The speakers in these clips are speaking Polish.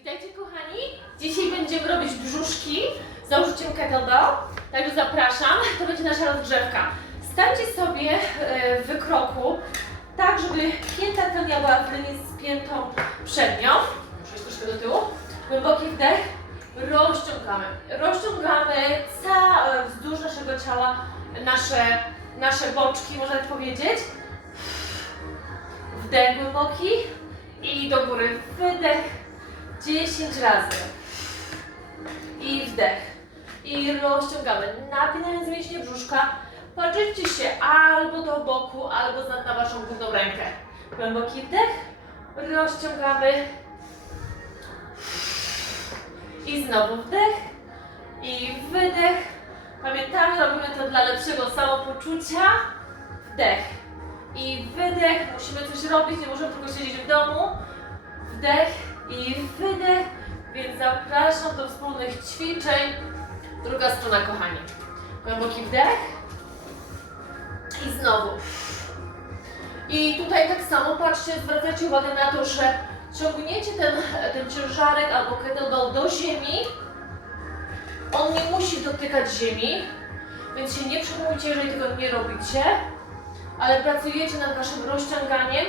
Witajcie kochani! Dzisiaj będziemy robić brzuszki z użyciem kettlebell, także zapraszam. To będzie nasza rozgrzewka. Stańcie sobie e, w wykroku, tak żeby pięta tylnia była w linii z piętą przednią. Muszę iść troszkę do tyłu. Głęboki wdech. Rozciągamy. Rozciągamy całe wzdłuż naszego ciała nasze, nasze boczki, można tak powiedzieć. Wdech głęboki i do góry. Wydech 10 razy. I wdech. I rozciągamy. Napinając mięśnie brzuszka. Patrzycie się albo do boku, albo na, waszą górną rękę. Głęboki wdech. Rozciągamy. I znowu wdech. I wydech. Pamiętamy, robimy to dla lepszego samopoczucia. Wdech. I wydech. Musimy coś robić, nie możemy tylko siedzieć w domu. Wdech i wydech, więc zapraszam do wspólnych ćwiczeń. Druga strona, kochani. Głęboki wdech i znowu. I tutaj tak samo patrzcie, zwracajcie uwagę na to, że ciągniecie ten, ten ciężarek albo kettlebell do ziemi. On nie musi dotykać ziemi, więc się nie przejmujcie, jeżeli tego nie robicie, ale pracujecie nad waszym rozciąganiem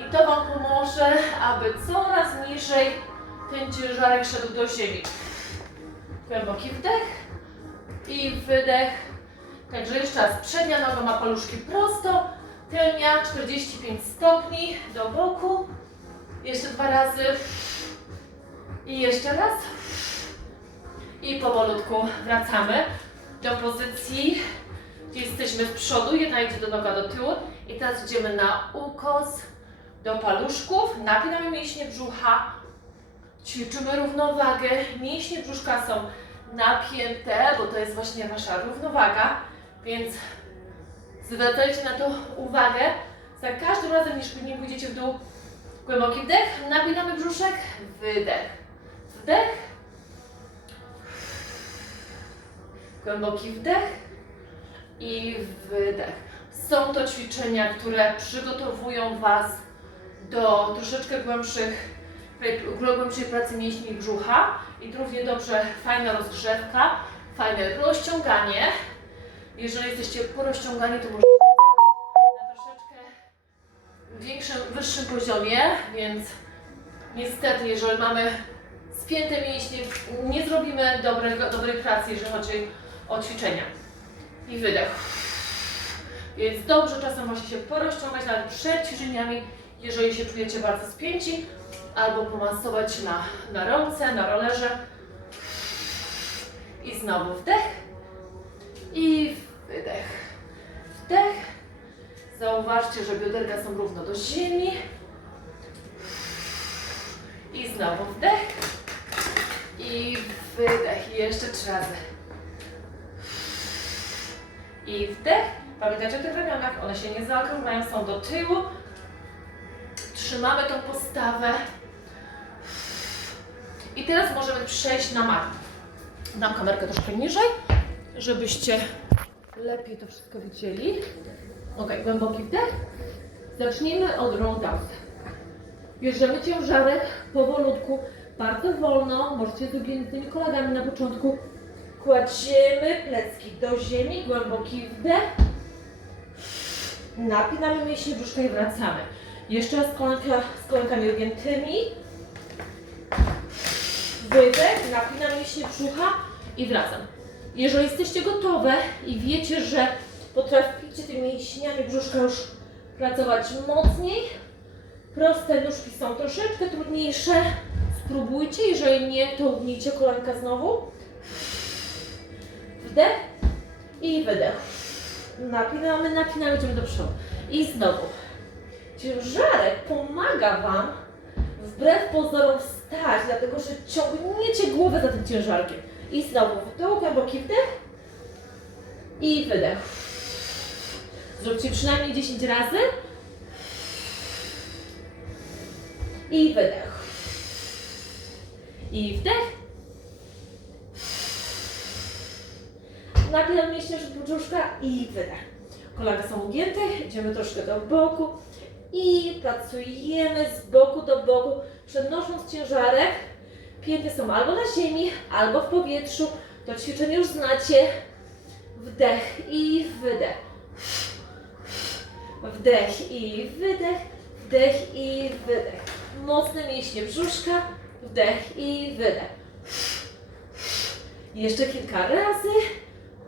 i to Wam pomoże, aby coraz niżej ten ciężarek szedł do ziemi. Głęboki wdech i wydech. Także jeszcze raz, przednia noga ma paluszki prosto, tylnia 45 stopni do boku. Jeszcze dwa razy. I jeszcze raz. I powolutku wracamy do pozycji, gdzie jesteśmy z przodu. Jedna idzie do noga do tyłu. I teraz idziemy na ukos do paluszków, napinamy mięśnie brzucha, ćwiczymy równowagę. Mięśnie brzuszka są napięte, bo to jest właśnie wasza równowaga, więc zwracajcie na to uwagę. Za każdym razem, niż nie pójdziecie w dół, głęboki wdech, napinamy brzuszek, wydech, wdech, głęboki wdech i wydech. Są to ćwiczenia, które przygotowują Was do troszeczkę głębszych, głębszej pracy mięśni brzucha i równie dobrze fajna rozgrzewka, fajne rozciąganie. Jeżeli jesteście porozciągani, to możecie na troszeczkę większym, wyższym poziomie, więc niestety, jeżeli mamy spięte mięśnie, nie zrobimy dobrego, dobrej pracy, jeżeli chodzi o ćwiczenia. I wydech. Więc dobrze czasem właśnie się porozciągać nawet przed ćwiczeniami, jeżeli się czujecie bardzo spięci, albo pomasować na, na rące, na rollerze. I znowu wdech i wydech. Wdech. Zauważcie, że bioderka są równo do ziemi. I znowu wdech i wydech. I jeszcze trzy razy. I wdech. Pamiętajcie o tych ramionach, one się nie zaokrąglają, są do tyłu. Trzymamy tą postawę. I teraz możemy przejść na mat. Dam kamerkę troszkę niżej, żebyście lepiej to wszystko widzieli. Ok, głęboki wdech. Zacznijmy od down. Bierzemy ciężarek powolutku, bardzo wolno. Możecie z ugiętymi kolegami na początku. Kładziemy plecki do ziemi, głęboki wdech. Napinamy mięśnie brzuszka i wracamy. Jeszcze raz kolanka z kolankami ugiętymi. Wydech, napinam mięśnie brzucha i wracam. Jeżeli jesteście gotowe i wiecie, że potraficie tymi mięśniami brzuszka już pracować mocniej, proste nóżki są troszeczkę trudniejsze. Spróbujcie, jeżeli nie, to ugnijcie kolanka znowu. Wdech i wydech. Napinamy, napinamy, idziemy do przodu. I znowu. Ciężarek pomaga Wam wbrew pozorom wstać, dlatego że ciągniecie głowę za tym ciężarkiem. I znowu w dół, głęboki wdech i wydech. Zróbcie przynajmniej 10 razy. I wydech. I wdech. Napinam mięśnie brzuszka i wydech. Kolana są ugięte, idziemy troszkę do boku i pracujemy z boku do boku, Przenosząc ciężarek, pięty są albo na ziemi, albo w powietrzu. To ćwiczenie już znacie. Wdech i wydech. Wdech i wydech. Wdech i wydech. Mocne mięśnie brzuszka. Wdech i wydech. Jeszcze kilka razy.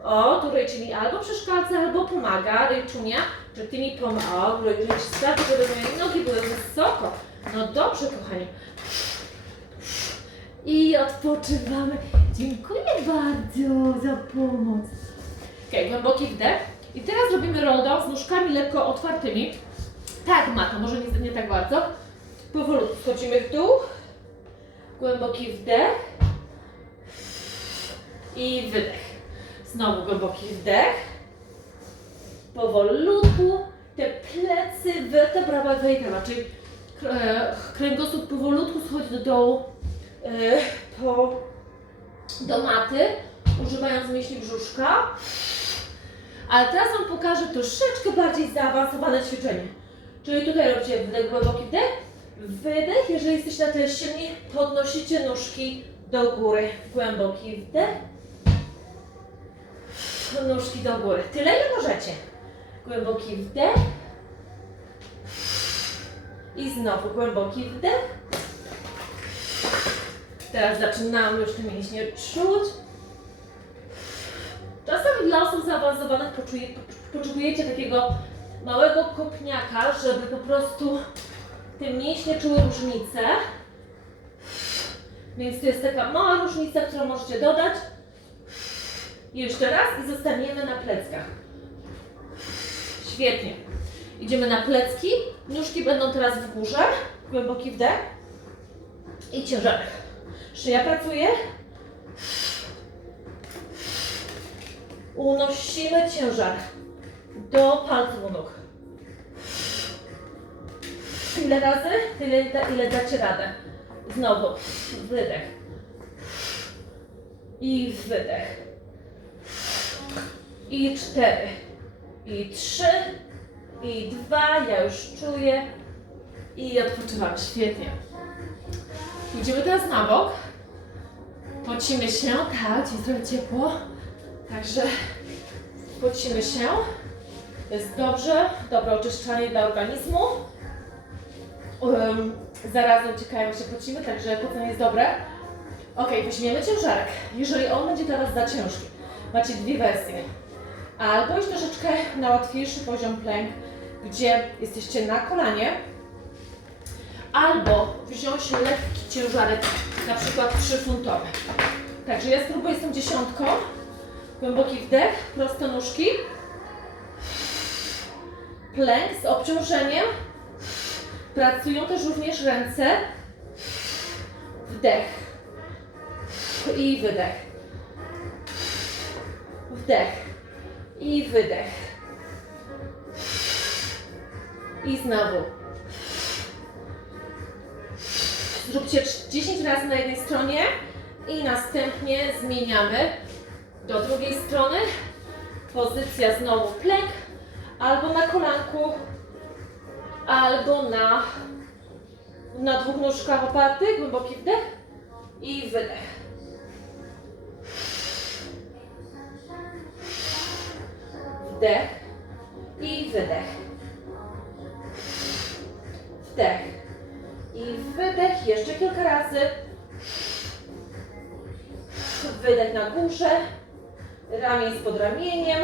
O, tu rejczyni albo przeszkadza, albo pomaga. Rejczunia, że ty mi. O, rejczyni sprawi, żeby moje nogi były wysoko. No dobrze, kochani. I odpoczywamy. Dziękuję bardzo za pomoc. Ok, głęboki wdech. I teraz robimy rondo z nóżkami lekko otwartymi. Tak, Mata, może nie, nie tak bardzo. Powolutku schodzimy w dół. Głęboki wdech. I wydech. Znowu głęboki wdech. Powolutku. Te plecy, vertebra vertebra, czyli e, kręgosłup powolutku schodzi do dołu e, po, do maty, używając mięśni brzuszka. Ale teraz Wam pokażę troszeczkę bardziej zaawansowane ćwiczenie. Czyli tutaj robicie wdech, głęboki wdech, wydech. Jeżeli jesteście na tyle silni, podnosicie nóżki do góry. Głęboki wdech, nóżki do góry. Tyle ile możecie. Głęboki wdech. I znowu głęboki wdech. Teraz zaczynam już te mięśnie czuć. Czasami dla osób zaawansowanych poczuje, potrzebujecie takiego małego kopniaka, żeby po prostu te mięśnie czuły różnicę. Więc to jest taka mała różnica, którą możecie dodać. Jeszcze raz i zostaniemy na pleckach. Świetnie. Idziemy na plecki. Nóżki będą teraz w górze. Głęboki wdech. I ciężarek. Szyja pracuje. Unosimy ciężar do palców nóg. Ile razy? Tyle, ile dacie radę. Znowu. Wydech. I wydech. I cztery. I trzy. I dwa. Ja już czuję. I odpoczywam. Świetnie. Idziemy teraz na bok. Pocimy się. Tak, jest trochę ciepło. Także pocimy się. Jest dobrze. Dobre oczyszczanie dla organizmu. Um, zarazem uciekają się pocimy, także pocenie jest dobre. Ok, weźmiemy ciężarek. Jeżeli on będzie dla Was za ciężki, macie dwie wersje. Albo iść troszeczkę na łatwiejszy poziom plank, gdzie jesteście na kolanie, albo wziąć lekki ciężarek, na przykład 3-funtowy. Także ja spróbuję z tą dziesiątką. Głęboki wdech, proste nóżki. Plank z obciążeniem. Pracują też również ręce. Wdech. I wydech. Wdech. I wydech. I znowu. Zróbcie 10 razy na jednej stronie i następnie zmieniamy do drugiej strony. Pozycja znowu plek, albo na kolanku, albo na, na dwóch nóżkach opartych, głęboki wdech i wydech. Wdech i wydech. Wdech i wydech. Jeszcze kilka razy. Wydech na górze. Ramień z podramieniem.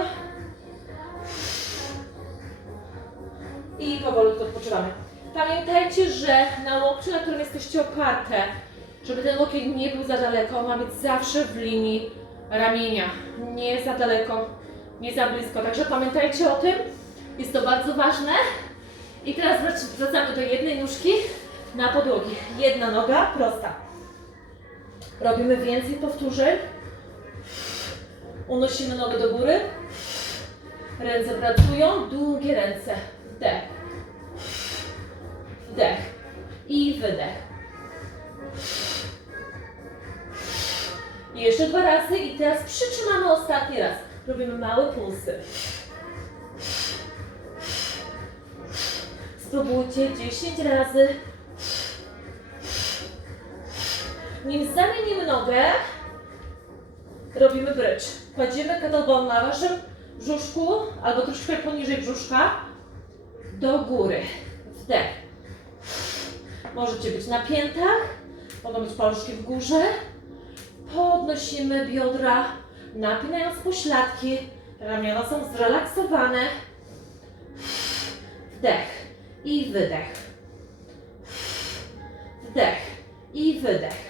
I powolutku odpoczywamy. Pamiętajcie, że na łokciu, na którym jesteście oparte, żeby ten łokieć nie był za daleko, ma być zawsze w linii ramienia. Nie za daleko, nie za blisko. Także pamiętajcie o tym. Jest to bardzo ważne. I teraz wrac- wracamy do jednej nóżki na podłogi. Jedna noga prosta. Robimy więcej powtórzeń. Unosimy nogę do góry. Ręce pracują, długie ręce. Wdech. Wdech. I wydech. Jeszcze dwa razy i teraz przytrzymamy ostatni raz. Robimy małe pulsy. Spróbujcie 10 razy. Nim zamienimy nogę, robimy brycz. Kładziemy kettlebell na waszym brzuszku albo troszkę poniżej brzuszka do góry. Wdech. Możecie być na piętach, mogą być paluszki w górze. Podnosimy biodra, napinając pośladki. Ramiona są zrelaksowane. Wdech i wydech. Wdech i wydech.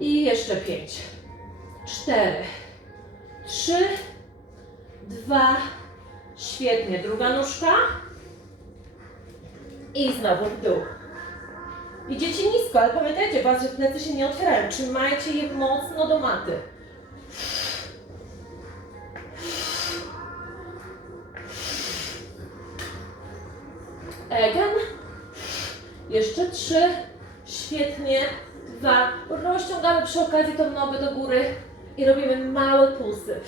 I jeszcze pięć, cztery, trzy, dwa, świetnie. Druga nóżka. I znowu w dół. Idziecie nisko, ale pamiętajcie Was, że plecy się nie otwierają. Trzymajcie je mocno do maty. Again. Jeszcze trzy. Świetnie. Dwa. Rozciągamy przy okazji tą nogę do góry i robimy małe pulsy.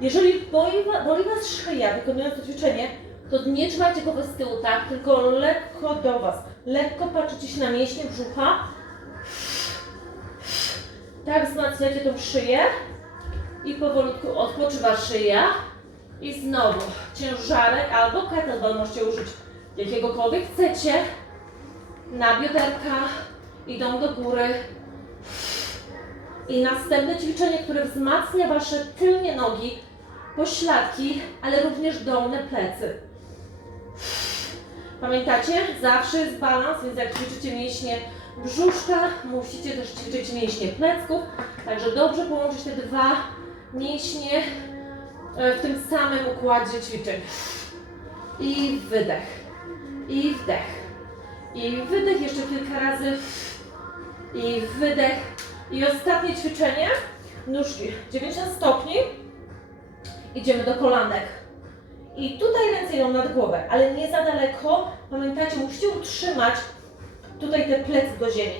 Jeżeli boli, boli Was szyja wykonując to ćwiczenie, to nie trzymajcie głowy z tyłu, tak? Tylko lekko do Was. Lekko patrzycie się na mięśnie brzucha. Tak wzmacniacie tą szyję i powolutku odpoczywa szyja. I znowu ciężarek albo kettlebell możecie użyć jakiegokolwiek chcecie. Na bioderka idą do góry. I następne ćwiczenie, które wzmacnia Wasze tylnie nogi, pośladki, ale również dolne plecy. Pamiętacie? Zawsze jest balans, więc jak ćwiczycie mięśnie brzuszka, musicie też ćwiczyć mięśnie plecków. Także dobrze połączyć te dwa mięśnie w tym samym układzie ćwiczeń. I wydech. I wdech. I wydech jeszcze kilka razy. I wydech. I ostatnie ćwiczenie. Nóżki 90 stopni. Idziemy do kolanek. I tutaj ręce idą nad głowę, ale nie za daleko. Pamiętajcie, musicie utrzymać tutaj te plecy do ziemi.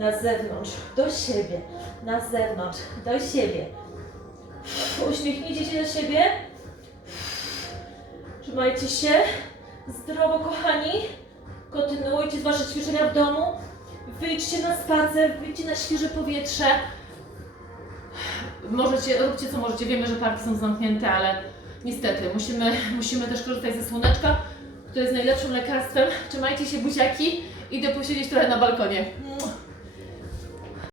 Na zewnątrz, do siebie. Na zewnątrz, do siebie. Uśmiechnijcie się do siebie. Trzymajcie się. Zdrowo, kochani. Kontynuujcie wasze ćwiczenia w domu. Wyjdźcie na spacer, wyjdźcie na świeże powietrze. Możecie, róbcie co możecie. Wiemy, że parki są zamknięte, ale niestety musimy, musimy też korzystać ze słoneczka, które jest najlepszym lekarstwem. Trzymajcie się buziaki. Idę posiedzieć trochę na balkonie.